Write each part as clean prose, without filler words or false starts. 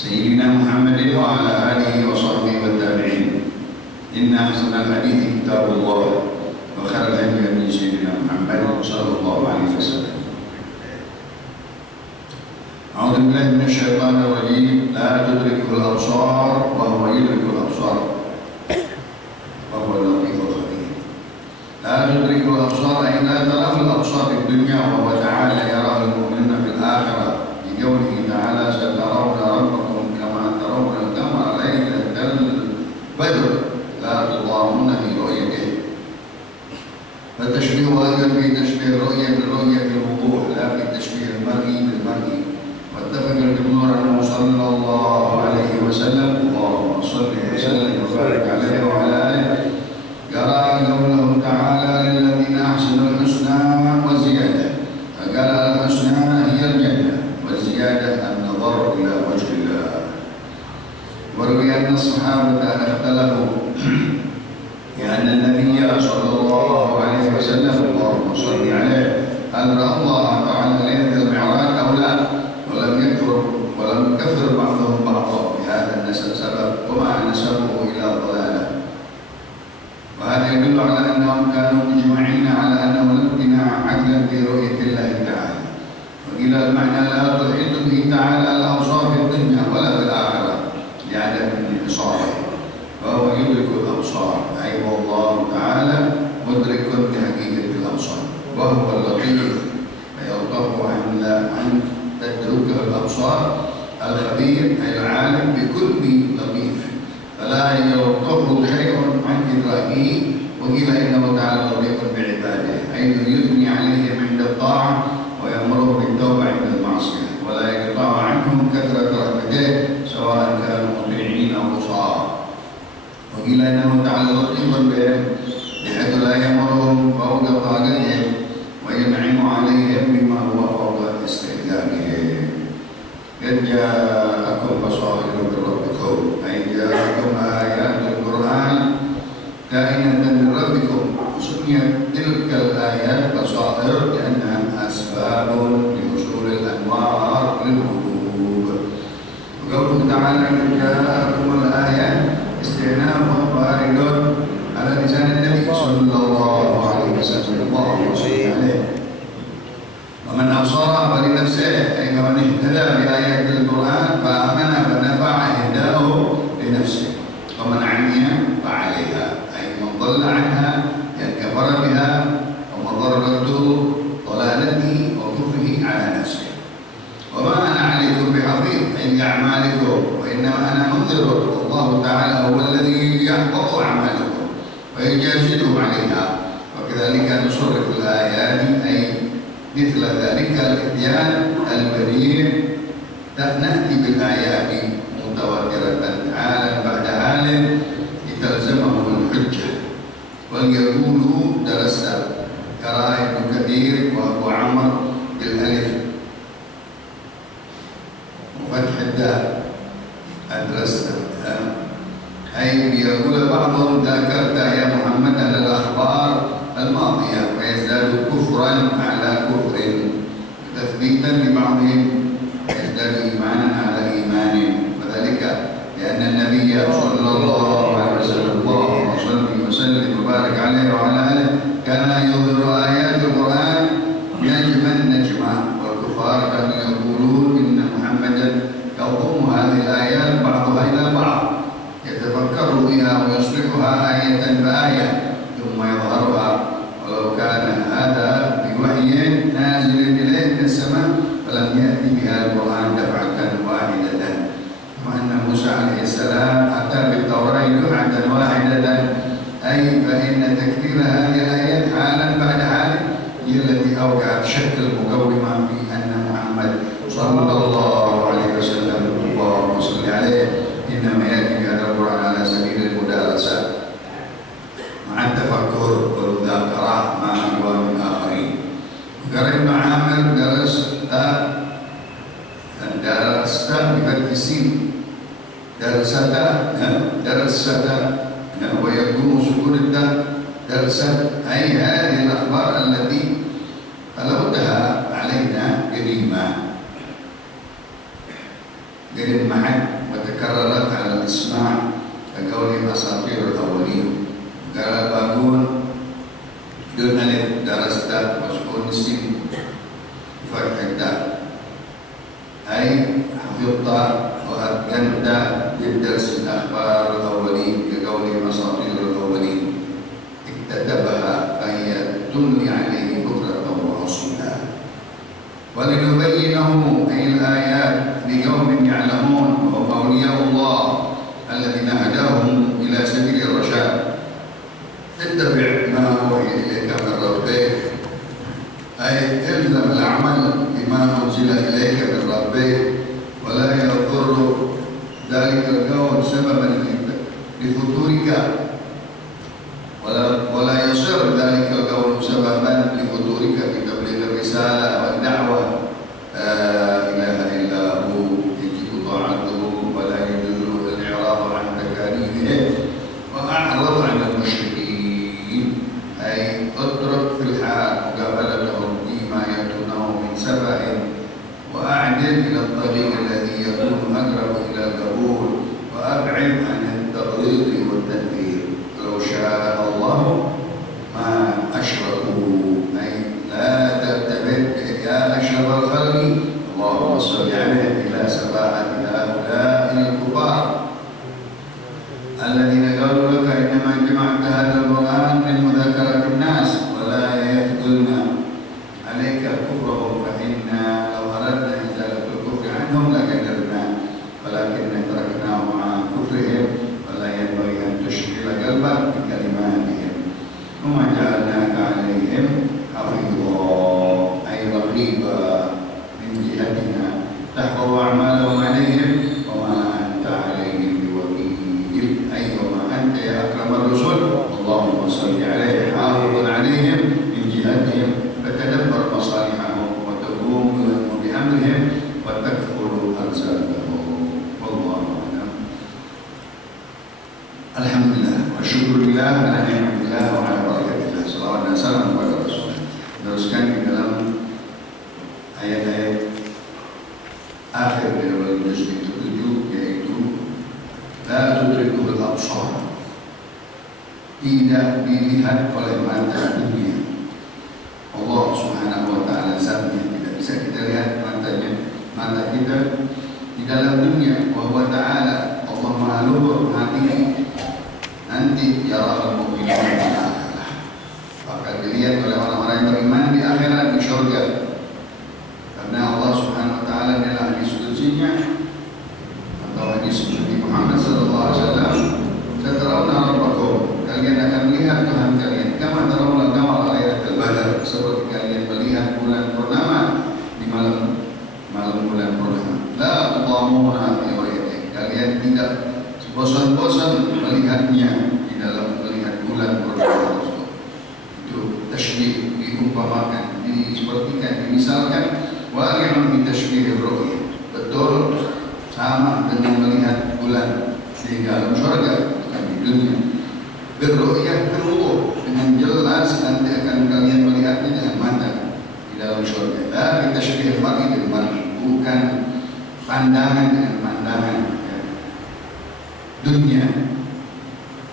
سيدنا محمد وعلى آله وصحبه والتابعين. إن أحسن الحديث كتاب الله وخير الهدي هدي سيدنا محمد صلى الله عليه وسلم. أعوذ بالله من الشيطان الرجيم. لا تدركه الأبصار وهو يدرك الأبصار وهو اللطيف الخبير. لا تدركه الأبصار أي لا تراه الأبصار في الدنيا، وهو تعالى يراه المؤمنين في الآخرة بقوله تعالى: سترون ربكم كما ترون القمر ليلة البدر لا تضامون في رؤيته. فالتشبيه أيضا في تشبيه الرؤية بالرؤية بالوضوح، لا في تشبيه المرئي بالمرئي. واتفق الجمهور أنه صلى الله عليه وسلم، اللهم صل وسلم وبارك عليه وعلى آله، قرأ قوله تعالى: للذين أحسنوا الحسنى وزيادة، فقال الحسنى هي الجنة والزيادة النظر إلى وجه الله. وروي أن الصحابة اختلفوا لأن النبي صلى الله عليه وسلم، اللهم صل عليه، هل رأى الله تعالى ليلة المعراج أو لا؟ ولم يكفر بعضهم بعضا بهذا السبب، وما نسبه إلى ضلاله. وهذا يدل على أنهم كانوا مجمعين على أنه لا امتناع عقلا في رؤية الله تعالى. وإلى المعنى لا تحيط به تعالى الأبصار في الدنيا ولا في الآخرة لعدم انحصاره، فهو يدرك الأبصار، أي والله تعالى مدرك لحقيقة الأبصار، وهو اللطيف فيلطف عن تدركه الأبصار، الخبير أي العالم بكل لطيف، فلا يلطفه شيء عن إدراكه. وقيل إنه تعالى لطيف بعباده، حيث يثني عليهم عند الطاعة ويأمرهم بالتوبة عند المعصية، ولا يقطع عنهم كثرة رحمته سواء كانوا مطيعين أو عصاة. وقيل إنه تعالى لطيف بهم بحيث لا يأمرهم فوق طاقتهم وينعم عليهم بما هو فوق استحقاقهم. قد جاءكم بصائر من ربكم، أي جاءكم آيات القرآن كائنة من ربكم. سميت تلك الآيات بصائر لأنها أسباب لحصول الأنوار للقلوب. وقوله تعالى: قد جاءكم الآيات استئناف وارد على لسان النبي صلى الله عليه وسلم، اللهم صل عليه. ومن أبصر فلنفسه، أي من اهتدى بآيات القرآن فآمن فنفع إهداءه لنفسه، ومن عمي فعليها، أي من ضل عنها يعني كفر بها ومضرته ضلالته وكفره على نفسه. وما أنا عليكم بحفيظ، أي بأعمالكم، وإنما أنا منذر، والله تعالى هو الذي يحفظ أعمالكم ويجازيكم عليها. وكذلك نصرف الآيات، أي مثل ذلك الإتيان البديع، نأتي بالآيات متواترة حالا بعد حال لتلزمهم الحجة. وليقولوا درست، قرأ ابن كثير وأبو عمرو بالألف وفتح الدال أدرست، أي ليقول بعضهم ذكرت يا محمد على الأخبار الماضية ويزداد كفرا على كفر، تثبيتا لبعضهم يزداد إيمانا على إيمان، وذلك لأن النبي صلى الله عليه وسلم، اللهم صل وسلم وبارك عليه وعلى آله، كان يظهر آيات القرآن نجما نجما، والكفار كانوا يقولون إن محمدا يضم هذه الآيات بعضها إلى بعض، يتفكر بها ويصلحها آية بآية ثم يظهرها، ولو كان هذا بوحي نازل إليه من السماء فلم يأتي بها القرآن دفعة واحدة. كما أن موسى عليه السلام أتى بالتوراة دفعة واحدة، أي فإن تكرير هذه الآيات حالا بعد حال هي التي أوقعت شك المقومة في أن محمد صلى الله عليه وسلم، اللهم صل عليه، إنما يأتي بهذا القرآن على سبيل المدارسة مع التفكر والمذاكرة مع أقوام آخرين. قال ابن عامر: درست بفتح السين، درست ويكون سكون الدال، درست، أي هذه الأخبار التي تلوتها علينا كريمة. جمعت وتكررت على الإسماع كقول أساطير الأولين. قال الباقون دون ألف درست وسكون السين بفتح الدال، أي حفظت وأتقنت بالدرس الأخبار الأولين كقول أساطير الأولين، اكتتبها فهي تملي عليه بكرة وأصيلا. ولنبينه أي الآيات لقوم يعلمون وهم أولياء الله الذين هداهم إلى سبيل الرشاد. اتبع ما أوحي إليك من ربك، أي الزم العمل بما أنزل إليك من ربك، ولا يضر ذلك القول سببا لفتورك، ولا يصير ذلك القول سببا لفتورك في تبليغ الرسالة والدعوة. لا إله إلا هو يجب طاعته ولا يجوز الإعراض عن تكاليفه وأعرض عن المشركين، أي اترك في الحال مقابلتهم فيما يأتونه من سبع، وأعدل إلى الطريق الذي يكون أقرب إلى القبول، وأبعد عن التغليظ والتدبير. لو شاء الله ما أشركوا، أي لا تتبع يا أشرف الخلق اللهم صل عليه إلى سباحة هؤلاء الكبار الذين قالوا لك إنما جمعت هذا القرآن من مذاكرة الناس ولا يخذلنا عليك كفرهم، فإنا لو أردنا إزالة الكفر عنهم لقدرنا ولكن تركناه مع كفرهم، ولا ينبغي أن تشغل قلبك بكلماتهم، وما جعلناك عليهم حفيظا أي رقيبا من جهتنا تحفظ أعمالهم عليهم وما أنت عليهم بوكيل، أي وما أنت يا أكرم الرسل اللهم صل عليه حافظ عليهم من جهتهم، فتدبر مصالحهم وتقوم بأمرهم وتكفر أرزاقهم. والله أعلم. الحمد لله والشكر لله على نعمة الله وعلى بركة الله. Salawat dan salam kepada Rasul. Teruskan di dalam ayat-ayat akhir dari juz 7, yaitu la tudrikul absar, tidak dilihat oleh mata dunia. Allah Subhanahu wa taala zatnya tidak bisa kita lihat mata kita di dalam dunia. Wa huwa ta'ala, Allah Maha Luhur, Maha Tinggi. Nanti yarahul mu'minun di akhirat, akan dilihat oleh orang-orang yang beriman di akhirat, di surga. Karena Allah Subhanahu wa taala adalah hadis qudsinya atau hadis Nabi Muhammad sallallahu alaihi wasallam, "Satarawna rabbakum," kalian akan melihat Tuhan kalian, kama tarawna al-qamara lailatal badr, seperti kalian melihat bulan purnama di malam bulan purnama. La tudamuna fi ru'yatihi, kalian tidak bosan-bosan melihatnya di dalam melihat bulan purnama tersebut. Itu tasybih, diumpamakan, disepertikan, dimisalkan. Wa'alaikum bitashbih ar-ru'yah, betul sama dengan melihat bulan di dalam surga, bukan di dunia. Berru'yah berwuh, dengan jelas nanti akan kalian melihatnya dengan mata di dalam surga. La bitashbih al-mar'i bil mar'i, bukan pandangan dengan pandangan. Dunia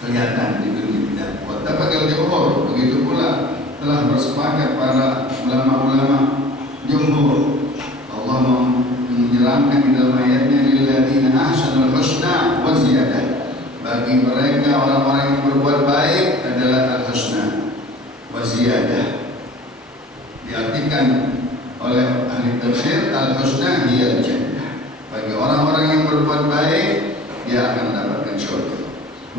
kelihatan di dunia tidak. Wattafaqal jumhur, begitu pula telah bersepakat para ulama-ulama jumhur. Allah menjelaskan di dalam ayatnya, lilladzina ahsanul husna wa ziyadah, bagi mereka orang-orang yang berbuat baik adalah al-husna wa ziyadah. Diartikan oleh ahli tafsir, al-husna hiya al-jannah, bagi orang-orang yang berbuat baik dia akan mendapatkan surga.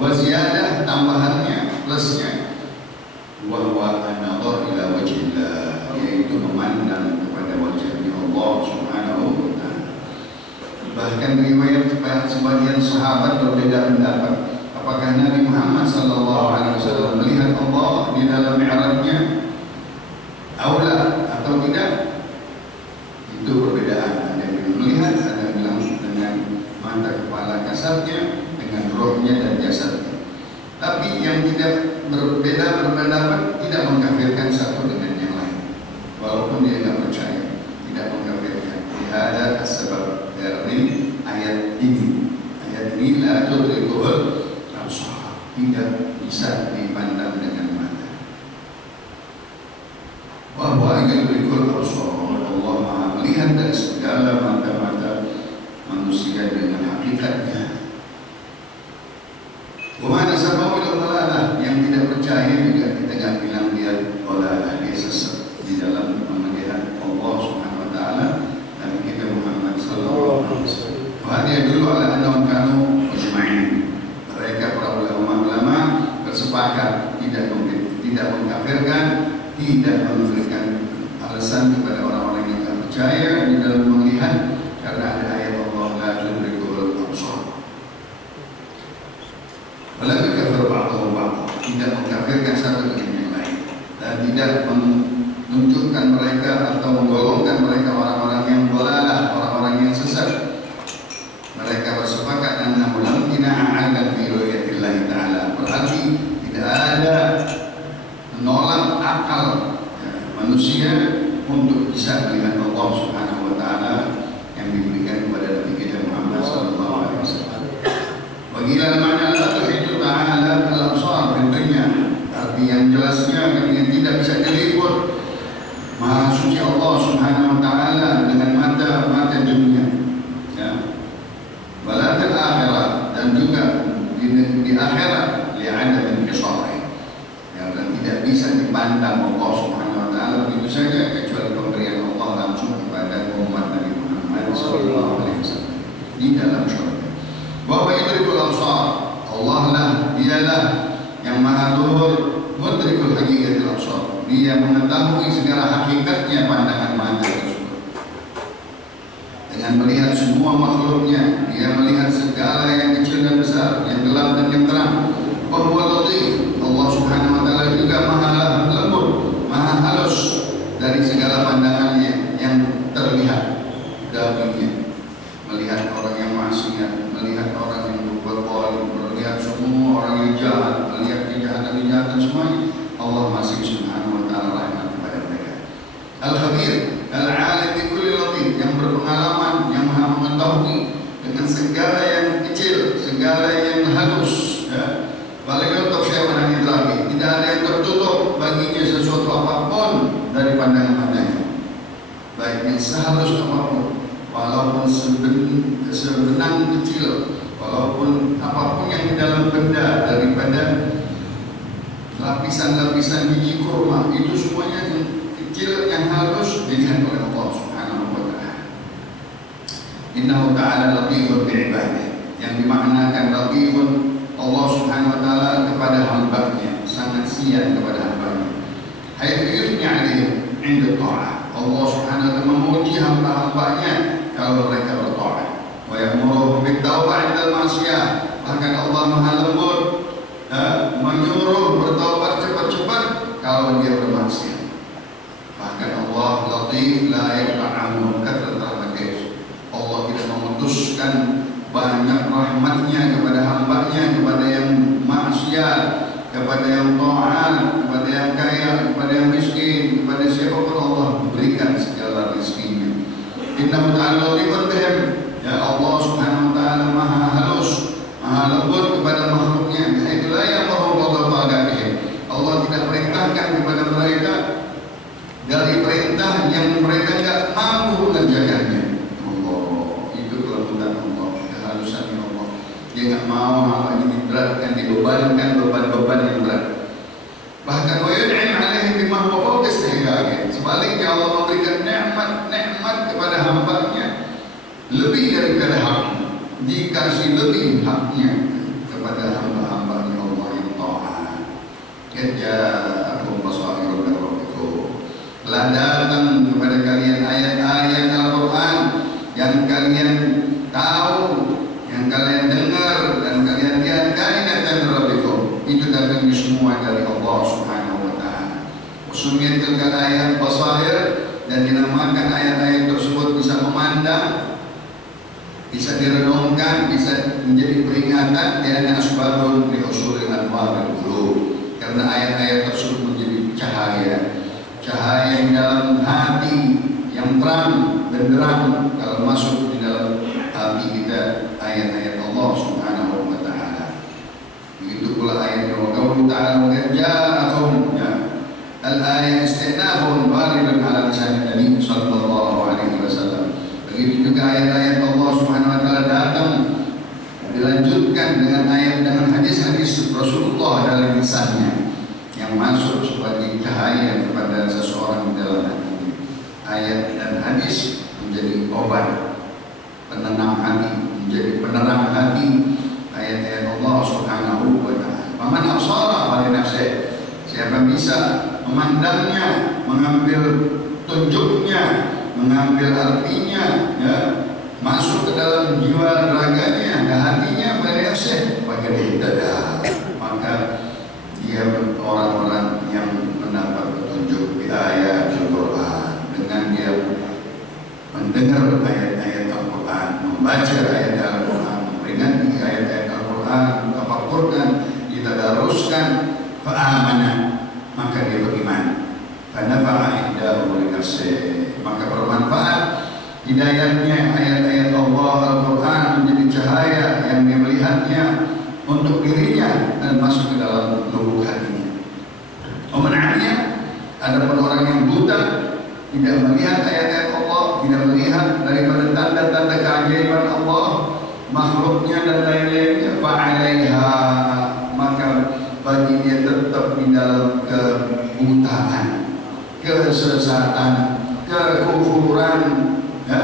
Wa ziyadah, tambahannya, plusnya, wa huwa an-nadhar ila wajhillah, yaitu memandang kepada wajahnya Allah Subhanahu wa taala. Bahkan riwayat sebagian sahabat berbeda pendapat, apakah Nabi Muhammad sallallahu alaihi wasallam melihat Allah di dalam mi'rajnya aula atau tidak. Itu perbedaan. Ada yang bilang melihat, ada yang bilang dengan mata kepala kasarnya, dengan rohnya dan jasadnya. Tapi yang tidak berbeda berpendapat tidak mengkafirkan satu dengan yang lain, walaupun dia tidak percaya, tidak mengkafirkan. Ada sebab dari ayat tidak bisa dipandang dengan mata. Wa huwa yudrikul absar. Allah Maha melihat dari segala mata-mata manusia dengan hakikatnya. Wa ma nasabahu ila dhalalah, yang tidak percaya juga kita nggak bilang dia dhalalah, dia sesat di dalam melihat Allah Subhanahu wa taala dan kita Muhammad sallallahu alaihi wasallam. Dia dulu ala annahum kanu mujma'in. Mereka para ulama-ulama bersepakat tidak mengkafirkan, tidak memberikan alasan kepada orang-orang yang tidak percaya di dalam melihat, karena ada ayat Allah la tudrikul absar. Wala kafir ba'dhum ba'd, tidak mengkafirkan satu dengan yang lain dan tidak menunjukkan mereka atau menggolongkan mereka orang-orang yang dhalalah, orang-orang yang sesat. Mereka bersepakat annahu lam tina'ala fi ru'yatillah ta'ala, berarti tidak ada menolak akal manusia untuk bisa melihat Allah Subhanahu wa taala yang diberikan kepada Nabi kita Muhammad sallallahu alaihi wasallam. Bagila makna la tuhidu ta'ala al-absar fil dunya, arti yang jelasnya yang tidak bisa diliput Maha suci Allah Subhanahu wa taala dengan mata-mata dunia. Ya. Walakin akhirat, dan juga di akhirat li'adam inqisari, ya, dan tidak bisa dipandang Allah Subhanahu wa taala begitu saja kecuali pemberian Allah langsung kepada umat Nabi Muhammad sallallahu alaihi wasallam di dalam syurga. Wa yudrikul absar, Allah lah, dialah yang maha luhur, mudrikul hakikatil absar, dia mengetahui segala hakikatnya pandangan mata tersebut. Dengan melihat semua makhluknya, dia melihat segala yang kecil dan besar, yang gelap dan yang terang. Bahwa latif, Allah Subhanahu wa taala juga maha lembut, maha halus dari segala pandangannya yang terlihat dalamnya. Melihat orang yang maksiat, melihat orang yang berbuat zalim, melihat semua orang yang jahat, melihat kejahatan semuanya. Allah masih Subhanahu wa taala rahmat kepada mereka. Al-Khabir, Al-Alim bi kulli latif, yang berpengalaman, yang maha mengetahui dengan segala yang kecil, segala yang halus, ya. Balik untuk saya menangis lagi, tidak ada yang tertutup baginya sesuatu apapun dari pandangan matanya, baik yang sehalus apapun, walaupun sebenang kecil, walaupun apapun yang di dalam benda daripada lapisan-lapisan biji kurma, itu semuanya yang kecil, yang halus dilihat oleh Allah Subhanahu wa taala. Innahu ta'ala latifun bi'ibadihi, yang dimaknakan latifun, Allah Subhanahu wa taala kepada hamba-Nya, sangat sian kepada hamba-Nya. Haitsu yusni 'alaihim 'inda ta'ah, Allah Subhanahu wa taala memuji hamba-hamba-Nya kalau mereka bertaat. Wa ya'muruhum bit-taubah 'inda al-ma'siyah, bahkan Allah Maha lembut menyuruh bertaubat cepat-cepat kalau dia bermaksiat. Bahkan Allah latif la yaqta'u katsrat rahmatih, Allah tidak memutuskan banyak rahmatnya kepada hamba-Nya, kepada yang maksiat, kepada yang taat, kepada yang kaya, kepada yang miskin, kepada siapapun Allah berikan segala rezekinya. Innahu ta'ala latifun bihim, ya, Allah Subhanahu wa taala maha halus, maha lembut kepada makhluknya. Itulah yang Allah tidak perintahkan kepada mereka dari perintah yang mereka tidak mampu mengerjakannya. Allah, itu kelembutan Allah, kehalusan Allah. Dia tidak mau hamba ini diberatkan, dibebankan beban-beban yang berat. Bahkan wa yun'im 'alaihim bima huwa fawqa istihqaqihim, sebaliknya Allah memberikan nikmat kepada hamba-Nya lebih daripada haknya, dikasih lebih haknya kepada hamba-hamba-Nya Allah yang taat. Ja'akum basairun min rabbikum, telah datang kepada kalian ayat-ayat Al-Quran yang kalian tahu, yang kalian dengar dan kalian lihat, kainatan rabbikum, itu datang semua dari Allah Subhanahu wa taala. Usumiyat tilkal ayat basair, dan dinamakan ayat-ayat tersebut bisa memandang, bisa direnungkan, bisa menjadi peringatan, dan asbabun li usulil anwaril qulub, karena ayat-ayat tersebut menjadi cahaya yang dalam hati, yang terang benderang kalau masuk di dalam hati kita ayat-ayat Allah Subhanahu wa taala. Begitu itulah ayatnya. Wa qawluhu ta'ala wa qad ja'akum, ya. Al-ayat istinafun waridun ala lisan Nabi sallallahu alaihi wasallam. Begitu juga ayat-ayat Allah Subhanahu wa taala datang dilanjutkan dengan ayat dengan hadis-hadis Rasulullah dalam lisannya yang masuk sebagai cahaya kepada seseorang dalam hatinya. Ayat dan hadis menjadi obat penenang hati, menjadi penerang hati. Ayat-ayat Allah Subhanahu wa taala. Faman absara fali nafsihi, siapa bisa memandangnya, mengambil tunjuknya, mengambil artinya, ya, masuk ke dalam jiwa raganya dan hatinya, pada nafsih, maka dia maka dia orang-orang yang mendapat petunjuk di ayat Al-Quran dengan dia mendengar ayat-ayat Al-Quran, membaca ayat Al-Quran, memperingat ayat-ayat Al-Quran, tafakkurkan, ditadaruskan, fa'amana, maka dia beriman. Karena fa'aidahu li nafsihi, maka bermanfaat hidayahnya ayat-ayat Allah Al-Quran menjadi cahaya yang dia melihatnya untuk dirinya dan masuk ke dalam lubuk hatinya. Omongannya, adapun orang yang buta tidak melihat ayat-ayat Allah, tidak melihat daripada tanda-tanda keajaiban Allah, makhluknya dan lain-lainnya, fa'alaiha, maka bagi dia tetap di dalam kebutaan, kesesatan, kekufuran, ya.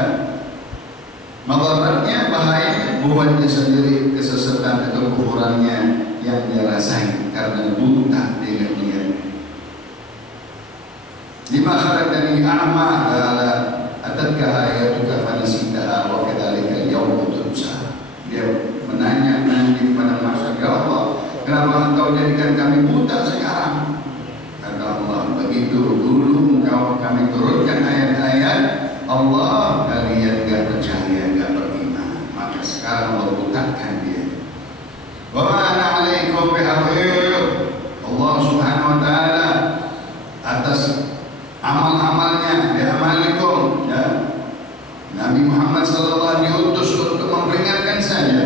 Madaratnya, bahaya buat dia sendiri, kesesatan dan kekufurannya yang dia rasain karena buta dengan dia. Lima khalaqani a'ma qala atatka ayatuka fanasitaha wa kadzalika al-yawma tunsa. Dia menanya nanti pada masa, ya Allah, kenapa engkau jadikan kami buta sekarang? Kata Allah, begitu dulu engkau kami turunkan ayat-ayat Allah, kalian gak percaya, gak beriman, maka sekarang Allah butakan dia. Wa ma'ana alaikum bihafir, Allah Subhanahu wa ta'ala atas amal-amalnya, bi'amalikum, ya. Nabi Muhammad sallallahu alaihi wasallam diutus untuk memperingatkan saja.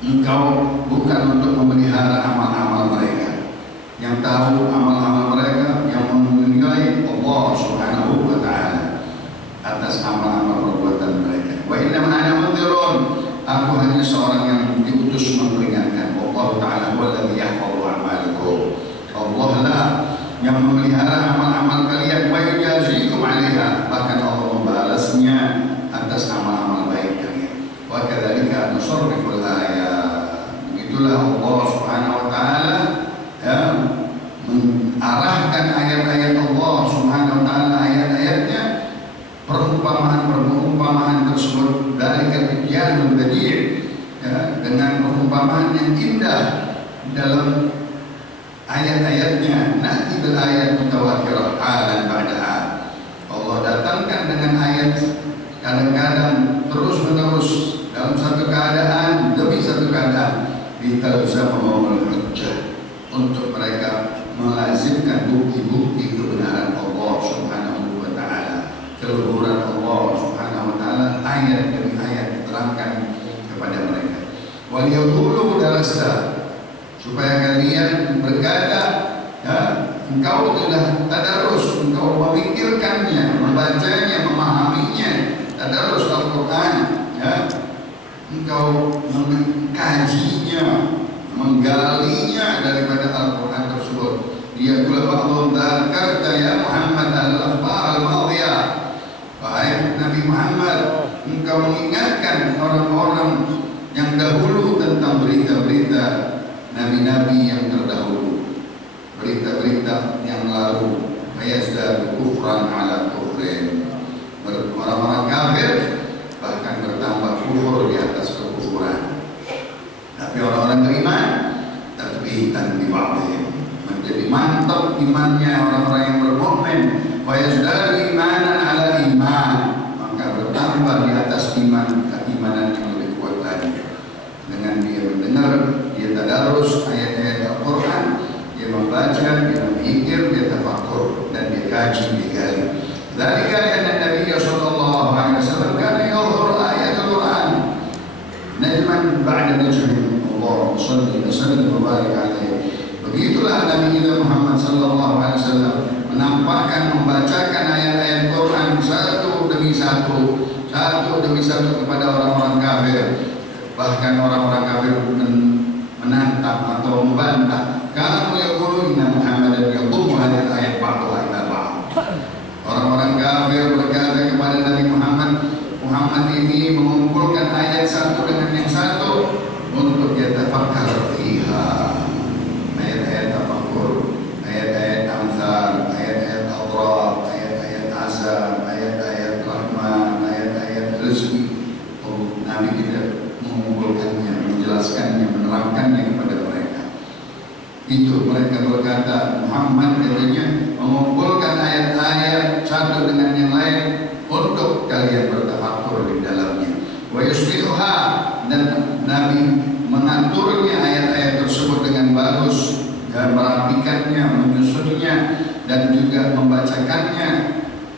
Engkau bukan untuk memelihara amal-amal mereka. Yang tahu amal-amal mereka, yang menilai Allah Subhanahu wa ta'ala atas amal-amal perbuatan mereka. Wa inna ma'ana mundhirun, aku hanya seorang yang diutus memperingatkan. Allah ta'ala huwa alladhi yahfazu a'malakum. Allah lah yang memelihara amal-amal kalian, wa yujazikum 'alaiha, bahkan Allah membalasnya atas amal-amal baik kalian. Wa kadzalika nusarriful ayat. Begitulah Allah Subhanahu wa ta'ala, ya, mengarahkan ayat-ayat Allah Subhanahu wa ta'ala, ayat-ayatnya, perumpamaan tersebut dari kejadian badi', ya, dengan perumpamaan yang indah dalam ayat-ayatnya. Nanti berayat mutawatirah halan ba'da. Allah datangkan dengan ayat kadang-kadang terus-menerus dalam satu keadaan demi satu keadaan, ditalzam membawa hujjah untuk mereka melazimkan bukti-bukti kebenaran Allah Subhanahu wa ta'ala, keluhuran Allah Subhanahu wa ta'ala, ayat demi ayat diterangkan kepada mereka. Wal yaqulu darasta, supaya kalian berkata, ya, engkau telah tadarus, engkau memikirkannya, membacanya, memahaminya, tadarus Al-Quran, ya, engkau mengkajinya, menggalinya daripada Al-Quran tersebut. Dia kula ba'dhum dzakarta ya Muhammad al-akhbar al-madhiyah, wahai Nabi Muhammad, engkau mengingatkan orang-orang yang dahulu tentang berita-berita nabi-nabi yang terdahulu, berita-berita yang lalu. Fayazdadu kufran ala kufrin, orang-orang kafir bahkan bertambah kufur di atas kekufuran. Tapi orang-orang beriman tathbitan bi ba'dihim, menjadi mantap imannya orang-orang yang bermukmin. Fayazdadu imanan ala iman, maka bertambah di atas iman, keimanan yang lebih kuat lagi. Dengan dia mendengar, dia tadarus ayat-ayat Al-Quran, dia membaca, dia memikir, dia tafakkur, dan dia kaji, dia gali. Dari kalian Nabi sallallahu alaihi wasallam kana yadhur ayat Al-Quran najman ba'da najmin. Allahumma shalli wa sallim wa barik alaihi. Begitulah Nabi kita Muhammad sallallahu alaihi wasallam menampakkan, membacakan ayat-ayat Quran satu demi satu kepada orang-orang kafir. Bahkan orang-orang kafir menantang atau membantah. Kamu yaqulu inna Muhammadan yaqulu hadhihi ayat ba'daha ila ba'd. Orang-orang kafir berkata kepada Nabi Muhammad, Muhammad ini mengumpulkan ayat satu dengan yang satu untuk yatafakkar fiha. Ayat-ayat tafakkur, ayat-ayat amsal, ayat-ayat awrad, ayat-ayat azab, ayat-ayat rahman, ayat-ayat rezeki. Nabi kita mengumpulkannya, menjelaskannya, menerangkannya kepada mereka. Itu mereka berkata, Muhammad katanya mengumpulkan ayat-ayat satu dengan yang lain untuk kalian bertafakkur di dalamnya. Wa yuslihuha, dan Nabi mengaturnya ayat-ayat tersebut dengan bagus dan merapikannya, menyusunnya dan juga membacakannya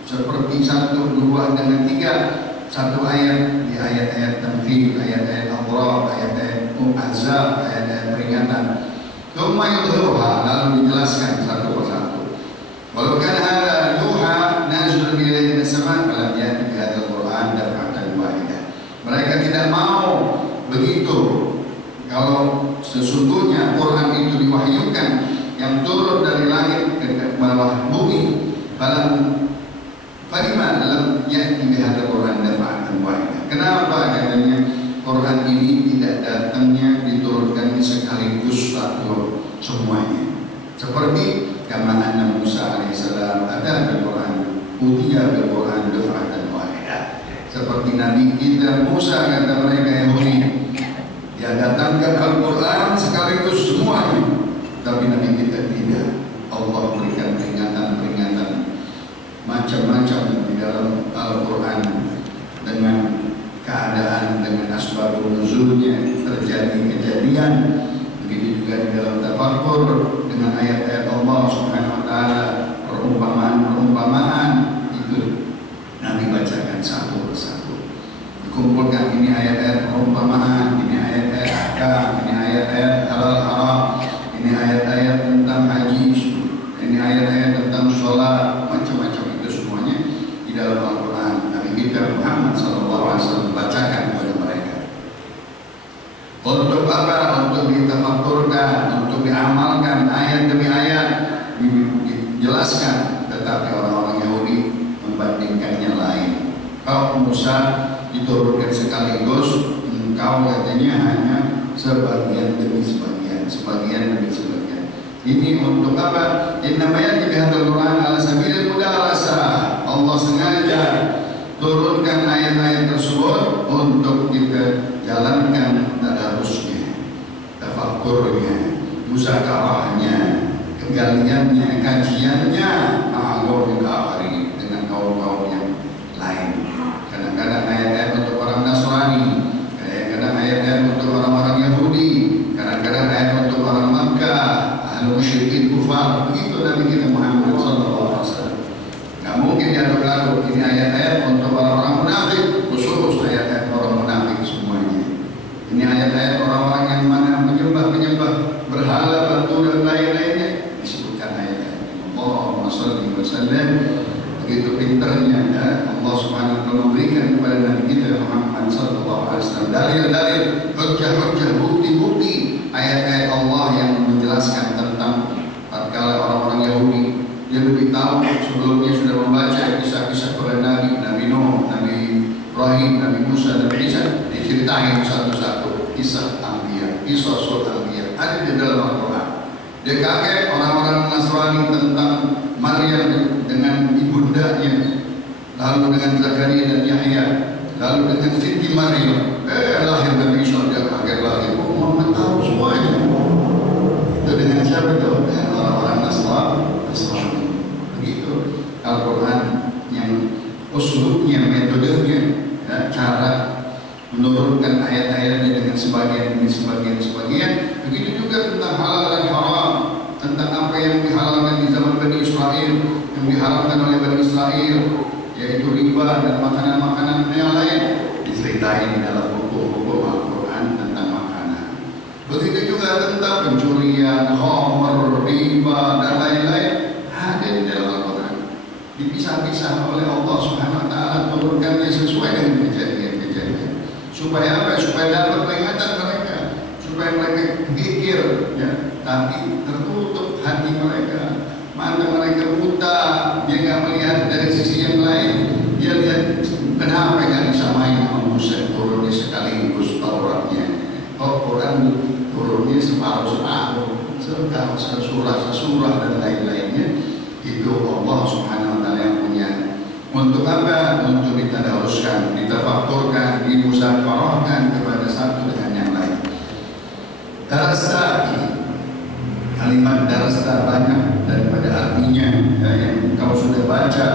seperti 1, 2 dengan 3. Satu ayat di ayat-ayat tanfir, ayat-ayat awrad, ayat-ayat azab, ayat-ayat peringatan. Thumma yudhiruha, lalu dijelaskan satu persatu. Walau kan hada yuha nazul ilaihi minas sama' falam ya'ti bi hadzal Qur'an daf'atan wahidah. Mereka tidak mau begitu. Kalau sesungguhnya Quran itu diwahyukan yang turun dari langit ke bawah bumi, falima lam ya'ti bi hadzal Qur'an daf'atan wahidah. Kenapa katanya Quran ini tidak datangnya diturunkan sekaligus satu semuanya? Seperti kama anna Musa alaihissalam ada Al-Quran, utiya Al-Quran daf'atan wahidah. Seperti Nabi kita Musa, kata mereka Yahudi, dia datangkan Al-Quran sekaligus semuanya. Tapi Nabi kita tidak. Allah berikan peringatan-peringatan macam-macam di dalam Al-Quran dengan keadaan, dengan asbabun nuzulnya, terjadi kejadian. Begitu juga di dalam tafakkur dengan ayat-ayat Allah Subhanahu wa taala, perumpamaan itu Nabi bacakan satu persatu. Dikumpulkan, ini ayat-ayat perumpamaan, ini ayat-ayat ahkam, ini ayat-ayat halal haram, ini ayat-ayat tentang haji, ini ayat-ayat tentang sholat, macam-macam itu semuanya di dalam Al-Quran. Nabi kita Muhammad SAW bacakan kepada mereka. Untuk apa? Untuk ditafakkurkan, untuk diamalkan ayat demi ayat, dijelaskan. Tetapi orang-orang Yahudi membandingkannya lain. Kau Musa diturunkan sekaligus, engkau katanya hanya sebagian demi sebagian, sebagian demi sebagian. Ini untuk apa? Innama ya'ti Quran ala sabilil mudarasah. Allah sengaja turunkan ayat-ayat tersebut untuk kita jalankan tadarusnya, tafakkurnya, muzakarahnya, kegaliannya, kajiannya, ma'alul akhari, dengan kaum-kaum yang lain. Kadang-kadang ayat-ayat untuk orang Nasrani, kadang-kadang ayat-ayat untuk orang-orang Yahudi, kadang-kadang ayat untuk orang Makkah, ahlu musyrikin kufar. Begitu Nabi kita Muhammad SAW. Gak mungkin diaduk-aduk. Ini ayat-ayat untuk orang-orang munafik, khusus ayat-ayat orang munafik semuanya. Ini ayat-ayat orang-orang yang mana menyembah berhala, batu dan lain-lainnya, disebutkan ayat-ayat. Allahumma shalli wa sallim. Begitu pintarnya ya, Allah Subhanahu wa taala memberikan kepada Nabi kita Muhammad sallallahu alaihi wasallam dalil-dalil, hujjah-hujjah, bukti-bukti ayat-ayat Allah yang menjelaskan tentang tatkala orang-orang Yahudi dia lebih tahu, sebelumnya sudah membaca kisah-kisah para Nabi, Nabi Nuh, Nabi Ibrahim, Nabi Musa, Nabi Isa, diceritain satu-satu kisah Anbiya, kisah Anbiya ada di dalam Al-Quran. Dia kaget orang-orang Nasrani tentang Maryam dengan ibundanya, lalu dengan Zakaria dan Yahya, lalu dengan Siti Maryam, lahir Nabi Isa, dia kaget lagi. Muhammad tahu semuanya. Itu dengan siapa itu? Dengan orang-orang Nasrani. Begitu Al-Quran yang usulnya, metodenya, ya, cara menurunkan ayat-ayatnya dengan sebagian demi sebagian. Begitu juga tentang halal dan haram, tentang apa yang dihalalkan di zaman Bani Israel, yang diharamkan oleh Bani Israel, yaitu riba dan makanan-makanan yang lain, diceritain di dalam buku-buku Al-Quran tentang makanan. Begitu pencurian, khamr, riba dan lain-lain hadir di dalam Al-Quran. Dipisah-pisah oleh Allah Subhanahu wa taala, turunkannya sesuai dengan kejadian-kejadian. Supaya apa? Supaya dapat peringatan mereka, supaya mereka pikir ya, tapi tertutup hati mereka. Mata mereka buta, dia nggak melihat dari sisi yang lain. Dia lihat kenapa nggak disamain sama Musa, turunnya sekaligus Tauratnya. Al-Quran turunnya separuh-separuh, sesurah dan lain-lainnya. Itu Allah Subhanahu wa taala yang punya. Untuk apa? Untuk ditadaruskan, ditafakkurkan, dimusyawarahkan kepada satu dengan yang lain. Darasa, kalimat darasa banyak daripada artinya ya, yang kau sudah baca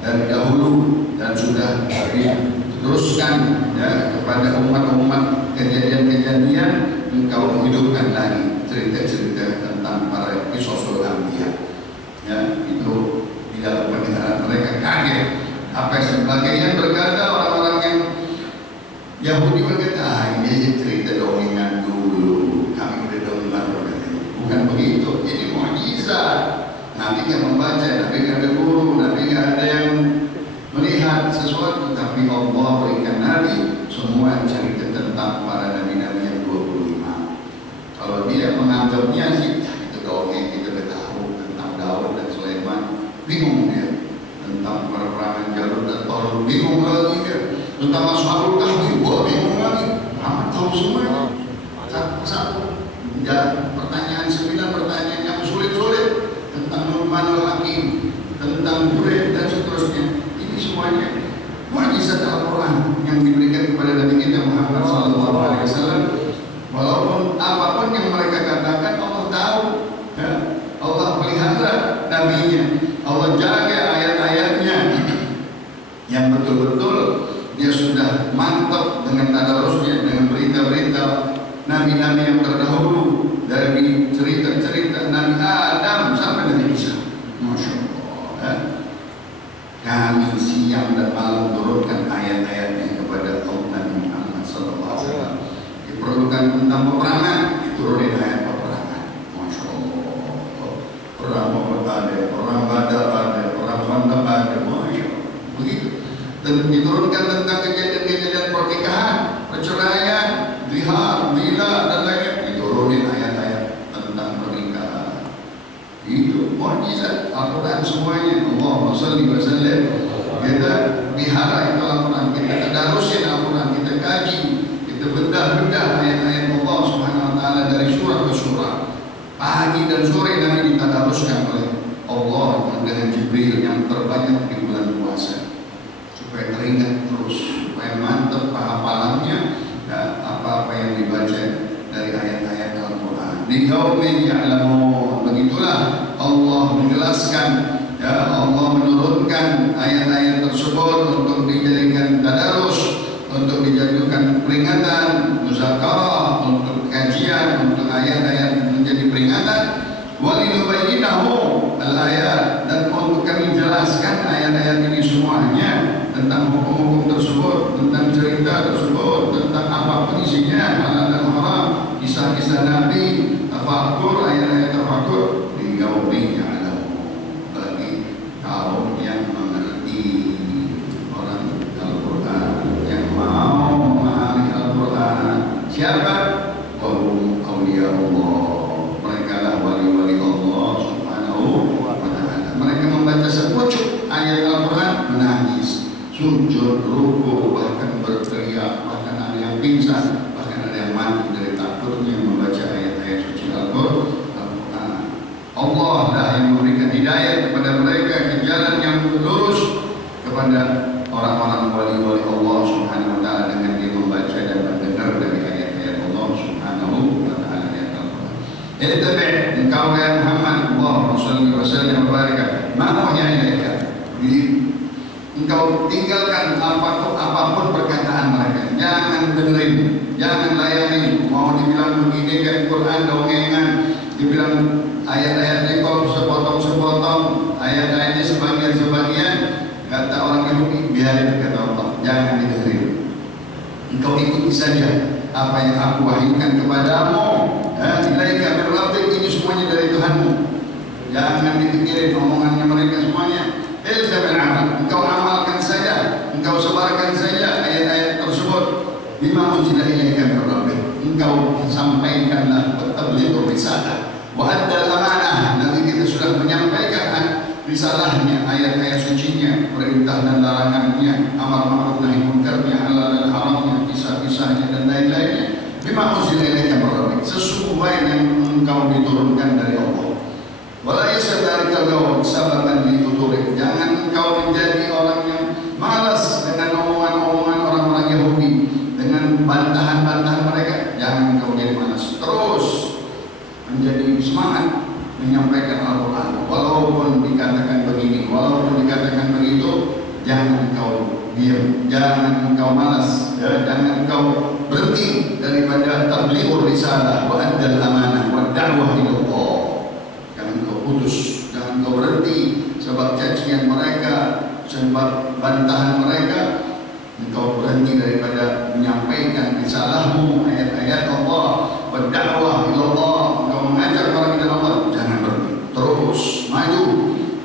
dari dahulu dan sudah diteruskan ya, kepada umat-umat kejadian-kejadian, engkau hidupkan lagi cerita-cerita tentang para kisosul anbiya. Ya, itu di dalam pendengaran mereka kaget. Apa sebagainya berkata orang-orang yang Yahudi berkata, ini cerita dongengan dulu, kami udah dengar katanya. Bukan begitu, ini mukjizat. Nabi nggak membaca, Nabi nggak ada guru, Nabi nggak ada yang melihat sesuatu, tapi Allah berikan Nabi semua cerita tentang para nabi-nabi yang 25. Kalau dia menganggapnya sih itu dongeng, kita udah tahu tentang Daud dan Sulaiman, bingung dia. Tentang peperangan Jalut dan Talut, bingung lagi dia. Tentang Ashabul Kahfi, wah bingung lagi. Muhammad tahu semuanya satu-satu. Ya, pertanyaan 9 pertanyaan yang sulit-sulit tentang Luqmanul Hakim, tentang Jubair dan seterusnya. Ini semuanya mukjizat Al-Quran yang diberikan kepada Nabi kita Muhammad SAW. Walaupun apapun yang mereka katakan, Allah tahu ya. Allah pelihara nabinya, Allah jaga ayat-ayatnya yang betul-betul dia sudah mantap dengan tadarusnya, dengan berita-berita nabi-nabi yang terdahulu, dari cerita-cerita Nabi Adam sampai Nabi Isa. Masya Allah. Kami siang dan malam turunkan ayat-ayatnya kepada Nabi Muhammad SAW. Diperlukan tentang peperangan, diturunin ayat peperangan. Masya Allah. Perang Uhud ada, perang Badar ada, perang Khandaq ada, Masya Allah. Begitu. Dan diturunkan tentang kejadian-kejadian pernikahan, perceraian, zihar, bila dan lain-lain. Diturunin ayat-ayat tentang pernikahan. Itu mukjizat Al-Quran semuanya. Allahumma shalli wa sallim. Kita pelihara itu Al-Quran, kita tadarusin Al-Quran, kita kaji, kita bedah-bedah ayat-ayat Allah Subhanahu wa taala dari surah ke surah. Pagi dan sore Nabi ditadaruskan oleh Allah dengan Jibril yang terbanyak di bulan puasa, supaya teringat terus, supaya mantap hafalannya ya, apa-apa yang dibaca dari ayat-ayat Al-Quran. Di yaumin ya'lamun, begitulah Allah menjelaskan ya, Allah menurunkan ayat-ayat tersebut untuk dijadikan tadarus, untuk dijadikan peringatan, muzakarah, untuk kajian, untuk ayat-ayat menjadi peringatan. Walinubayyinahu al-ayat, dan untuk kami jelaskan ayat-ayat ini semuanya tentang hukum-hukum tersebut, tentang cerita tersebut, tentang apa isinya, halal dan haram, kisah-kisah Nabi, tafakkur, ayat-ayat tafakkur di yaumin ya'lamun, bagi kaum yang mengerti orang Al-Quran, yang mau memahami Al-Quran. Siapa? Wahum awliya Allah, mereka lah wali-wali Allah Subhanahu wa ta'ala. Mereka membaca sepucuk ayat Al-Quran menangis, sujud, ruku, bahkan berteriak, bahkan ada yang pingsan, bahkan ada yang mati dari takutnya membaca ayat-ayat suci Al-Quran. Allah lah yang memberikan hidayah kepada mereka ke jalan yang lurus, kepada orang-orang wali-wali Allah Subhanahu wa ta'ala dengan dia membaca dan mendengar dari ayat-ayat Allah Subhanahu wa ta'ala yang Al-Quran. Ittabi', engkau ya Muhammad, Allahumma shalli wa sallim wa barik ma uhiya ilaika. Engkau tinggalkan apapun perkataan mereka, jangan dengerin, jangan layani. Mau dibilang begini kayak Quran dongengan, dibilang ayat-ayatnya kok sepotong-sepotong, ayat-ayatnya sebagian-sebagian, kata orang Yahudi, biarin kata Allah, jangan didengerin. Engkau ikuti saja apa yang aku wahyukan kepadamu, ilaika min rabbik, ini semuanya dari Tuhanmu. Jangan dipikirin omongannya mereka semuanya. Ilzamil amal, engkau amalkan saja, engkau sebarkan saja ayat-ayat tersebut. Bima unzila ilaika min rabbik, engkau sampaikanlah tablighur risalah wa addal amanah. Nanti kita sudah menyampaikan risalahnya, ayat-ayat sucinya, perintah dan larangannya, amar ma'ruf nahi munkarnya, halal dan haramnya, kisah-kisahnya dan lain-lainnya. Bima unzila ilaika min rabbik, sesuai yang engkau diturunkan dari Allah. Wala yasaddarika al-qawl sababan li futurik, jangan engkau menjadi orang yang malas dengan omongan-omongan orang-orang Yahudi, dengan bantahan-bantahan mereka. Jangan engkau jadi malas, terus menjadi semangat menyampaikan Al-Quran. Walaupun dikatakan begini, walaupun dikatakan begitu, jangan engkau diam, jangan engkau malas, jangan engkau berhenti daripada tablighur risalah wa addal amanah wa da'wah ila Allah. Jangan engkau putus, jangan engkau berhenti sebab cacian mereka, sebab bantahan mereka. Engkau berhenti daripada menyampaikan risalahmu, ayat-ayat Allah, wa da'wah ila Allah, engkau mengajak orang kepada Allah. Jangan berhenti, terus maju.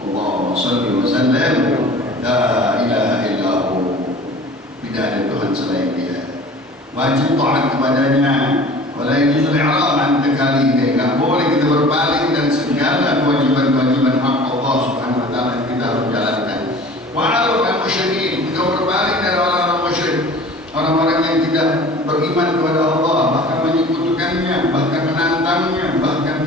Allahumma salli wa sallam, la ilaha illahu, tidak ada Tuhan selain Dia. Wajib taat kepadanya. Wala yajuzul i'rad an takalihi, tidak boleh kita berpaling dan segala kewajiban-kewajiban hak Allah Subhanahu wa taala yang kita harus jalankan. Wa 'ala al-musyrikin, engkau berpaling dari orang-orang musyrik, orang-orang yang tidak beriman kepada Allah, bahkan menyekutukannya, bahkan menantangnya, bahkan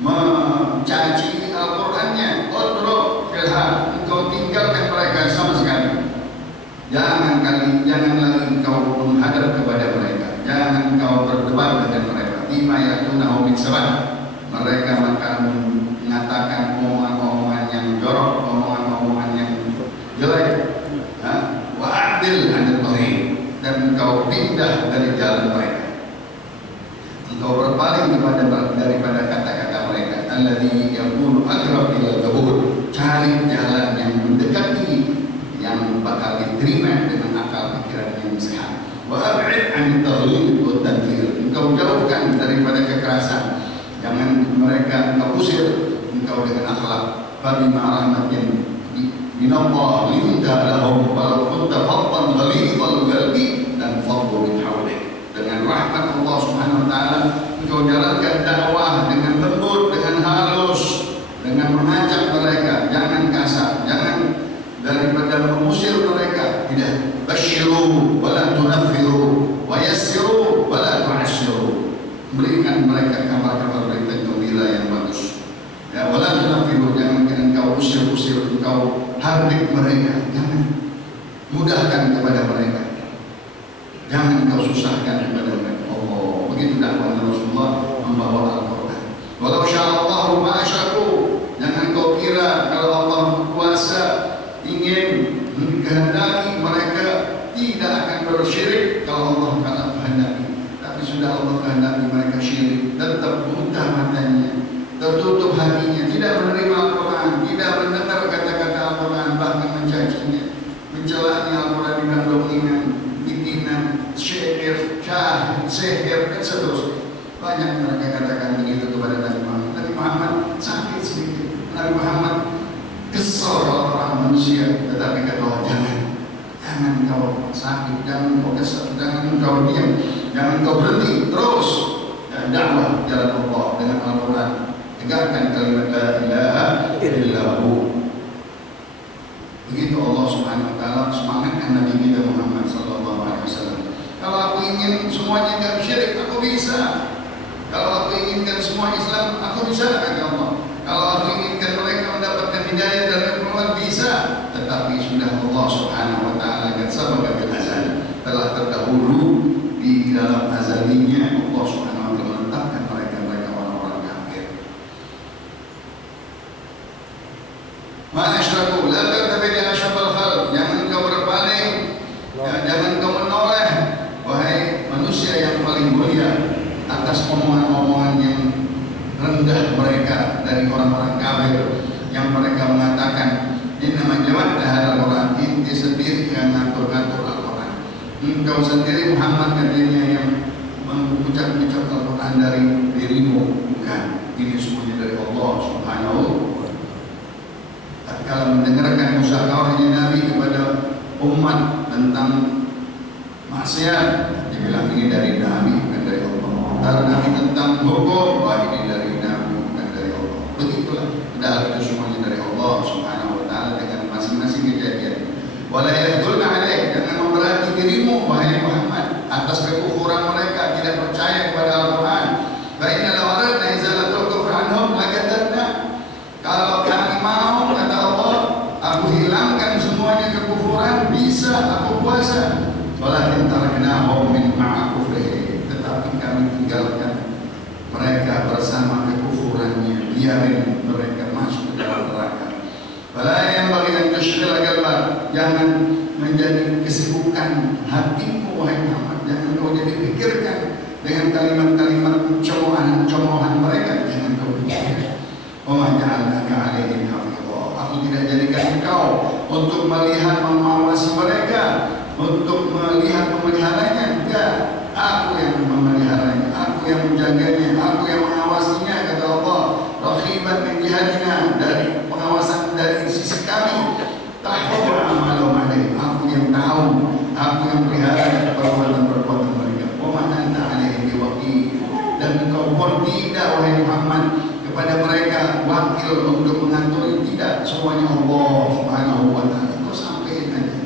mencaci Al-Qur'annya. Udru filha, engkau tinggalkan mereka sama sekali. Jangan lagi engkau menghadap kepada mereka, jangan engkau berdebat dengan mereka. Bima ya'tunahu min sabab, mereka akan mengatakan omongan-omongan yang jorok, omongan-omongan yang jelek. Wa'adil anil tariq, dan engkau pindah dari jalan mereka. Engkau berpaling daripada kata-kata mereka. Alladzi yaqulu aqrab ila al-qabul, cari jalan yang mendekati, yang bakal diterima dengan akal pikiran yang sehat. Wa ab'id 'anil taghlib wa tanfir, engkau jauhkan daripada kekerasan. Jangan mereka engkau usir, engkau dengan akhlak. Fabima rahmatin minallah linta lahum walau kunta faddan ghalidhal qalbi dan faddu min hawlik. Dengan rahmat Allah Subhanahu wa taala engkau jalankan dakwah dengan lembut, dengan halus, dengan mengajak mereka, jangan kasar, jangan daripada mengusir mereka. Tidak, basyiru wala tunaffiru wa yassiru wala tu'assiru, berikan mereka kabar-kabar berita gembira yang bagus. Ya, wala tunaffiru, jangan engkau usir-usir, engkau hardik mereka, jangan mudahkan kepada mereka, jangan engkau susahkan kepada mereka. Oh, begitu dakwah Rasulullah membawa Al-Quran. Walau sya'allahu ma asyraku, jangan kau kira kalau Allah berkuasa ingin menghendaki mereka tidak akan bersyirik. Kalau Allah kata kehendaki, tapi sudah Allah kehendaki mereka syirik, tetap buta matanya, tertutup hatinya, tidak menerima Al-Quran, tidak mendengar kata-kata Al-Quran, bahkan mencacinya, mencelanya Al-Quran dengan dominan, bikinan, syair, syahid, sihir, dan seterusnya. Banyak mereka katakan begitu kepada Nabi Muhammad. Nabi Muhammad sakit sedikit, Nabi Muhammad kesal orang manusia, tetapi kata Allah, jangan kau sakit, jangan kau kesal, jangan kau diam, jangan kau berhenti, terus dakwah jalan Allah dengan Al-Quran. Tegakkan kalimat la ilaha illahu. Begitu Allah Subhanahu wa taala semangatkan Nabi kita Muhammad sallallahu alaihi wasallam. Kalau aku ingin semuanya enggak syirik, aku bisa. Kalau aku inginkan semua Islam, aku bisa, kata Allah. Kalau aku inginkan mereka mendapatkan hidayah dan keluar, bisa. Tetapi sudah Allah Subhanahu wa taala kan sabab bil azal, telah terdahulu di dalam azalinya Allah Subhanahu wa taala menetapkan mereka orang-orang kafir. Ma asyraku la tattabi' ashabal khalq, jangan kau berpaling, jangan kau menoleh wahai manusia yang paling mulia atas omongan-omongan yang rendah mereka dari orang-orang kafir yang mereka mengatakan inna majawat Al-Quran, inti sendiri yang ngatur-ngatur Al-Quran, engkau sendiri Muhammad katanya yang mengucap-ucap Al-Quran dari dirimu, bukan. Ini semuanya dari Allah Subhanahu. Kalau mendengarkan musyawarahnya Nabi kepada umat tentang maksiat, dibilang ini dari Nabi, bukan dari Allah. Kalau Nabi tentang hukum, wah ini dari Nabi, bukan dari Allah. Begitulah, padahal itu semuanya dari Allah Subhanahu wa Ta'ala dengan masing-masing kejadian. Wala yahdulna alaih, jangan memberati dirimu wahai Muhammad atas kekufuran mereka, tidak percaya kepada Al-Quran. Fa inna law aradna izalatul kufri anhum laqadarna. Kalau kami mau, kata Allah, aku hilangkan semuanya kekufuran, bisa aku kuasa. Walakin taraknahum min ma'a kufrihim, tetapi kami tinggalkan mereka bersama kekufurannya, biarin mereka masuk ke dalam neraka. Wala yang bagian tusyghil qalbak, jangan menjadi kesibukan hatimu wahai Muhammad, jangan kau jadi pikirkan dengan kalimat-kalimat cemoohan mereka, jangan kau pikirkan. Wa ma ja'alnaka 'alaihim hafidha, aku tidak jadikan engkau untuk melihat mengawasi mereka, untuk melihat memeliharanya, enggak. Aku yang memeliharanya, aku yang menjaganya, aku yang mengawasinya, kata Allah. Raqiban min jihadina, dari pengawasan dari sisi kami. Tahfadhu amalahum alaihim, aku yang tahu, aku yang melihara perbuatan-perbuatan mereka. Wa ma anta 'alaihim biwakil, dan engkau pun tidak wahai Muhammad kepada mereka wakil untuk mengatur, tidak. Semuanya Allah Subhanahu wa Ta'ala. Kau sampaikan aja,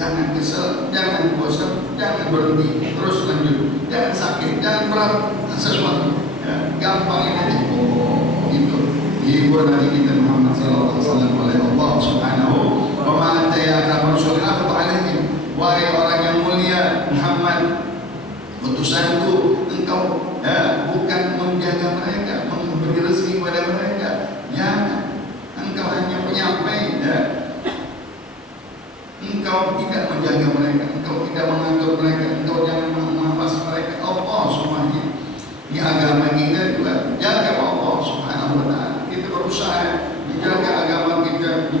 jangan kesel, jangan bosan, jangan berhenti, terus lanjut, jangan sakit, jangan berat sesuatu, ya, gampang aja. Oh, itu hibur Nabi kita Muhammad sallallahu alaihi wasallam oleh Allah Subhanahu wa ta'ala. Ya Rasul aku alaihim, wahai orang yang mulia Muhammad, utusanku, engkau bukan menjaga mereka, memberi rezeki kepada mereka, jangan. Engkau hanya penyampai, engkau tidak menjaga mereka, engkau tidak mengatur mereka, engkau jangan mengawasi mereka. Allah semuanya. Ini agama kita juga jaga Allah Subhanahu wa Ta'ala. Kita berusaha menjaga agama kita,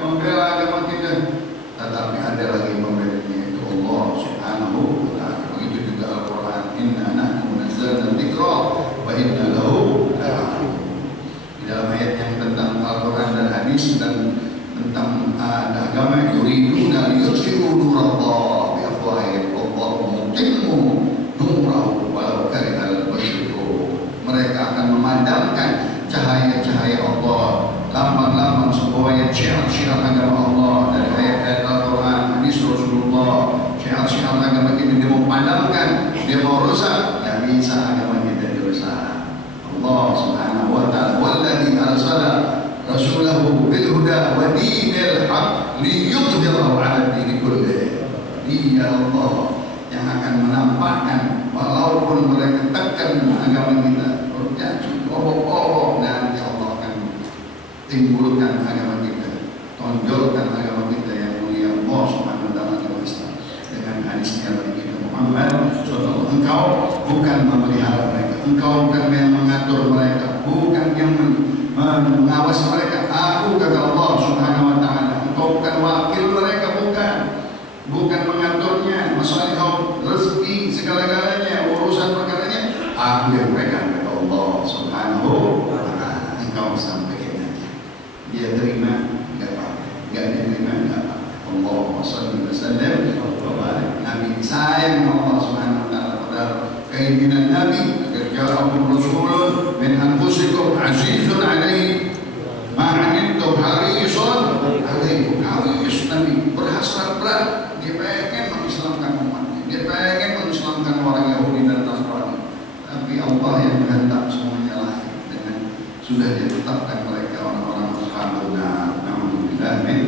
membela agama kita, tetapi ada lagi membelanya, itu Allah Subhanahu wa Ta'ala. Begitu juga Al-Quran, inna nahnu nazzalna dzikra wa inna lahu lahafidhun. Di dalam ayat yang tentang Al-Quran dan hadis dan tentang agama, yuriduna liyutfi'u nurallah bi afwahihim wallahu mutimmu nurahu walau karihal musyrikun. Mereka akan memadamkan cahaya-cahaya Allah, lambang-lambang sebuah syiar-syiar agama Allah dari ayat-ayat Al-Quran, hadis Rasulullah. Syiar-syiar agama kita dia mau padamkan, dia mau rusak, tidak bisa agama kita dirusak. Allah Subhanahu wa Ta'ala, walladzi arsala rasulahu bil huda wa dinil haq liyudhhirahu 'ala dini kullih. Dia Allah yang akan menampakkan, walaupun mereka tekan agama kita, berjatuh, obok-obok, nanti Allah akan timbulkan agama kita, tonjolkan agama kita yang mulia. Allah Subhanahu wa Ta'ala agama Islam dengan hadisnya Nabi kita Muhammad SAW. Engkau bukan memelihara mereka, engkau bukan yang mengatur mereka, bukan yang mengawasi mereka. Aku, kata Allah Subhanahu wa Ta'ala. Engkau bukan wakil mereka, bukan mengaturnya, masalah rezeki segala-galanya, urusan perkaranya, aku yang pegang, kata Allah Subhanahu wa Ta'ala. Engkau sampaikan aja, dia terima enggak apa-apa, enggak diterima enggak apa-apa. Allahumma shalli wa sallim wa barik. Nabi sayang Allah Subhanahu wa Ta'ala, padahal keinginan Nabi, agar ja'akum rasulun min anfusikum azizun alaihi ma anittum harisun alaikum. Haris, Nabi berhasrat berat, dia pengen mengislamkan umatnya, dia pengen mengislamkan orang Yahudi dan Nasrani, tapi Allah yang menghentak semuanya lain, dengan sudah ditetapkan mereka orang-orang ashabul nar. Alhamdulillah min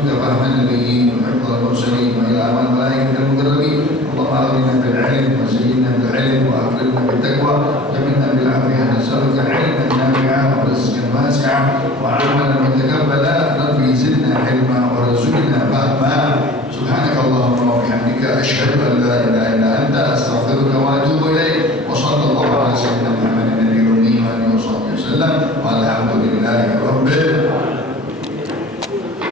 وارزقك فهم النبيين وحفظ المرسلين وإلهام الملائكة المقربين. اللهم أغننا بالعلم وزينا بالعلم وأكرمنا بالتقوى وجملنا بالعافية. نسألك علما نافعا ورزقا واسعا وعملا متقبلا. ربي زدنا علما وارزقنا فهما. سبحانك اللهم وبحمدك أشهد أن لا إله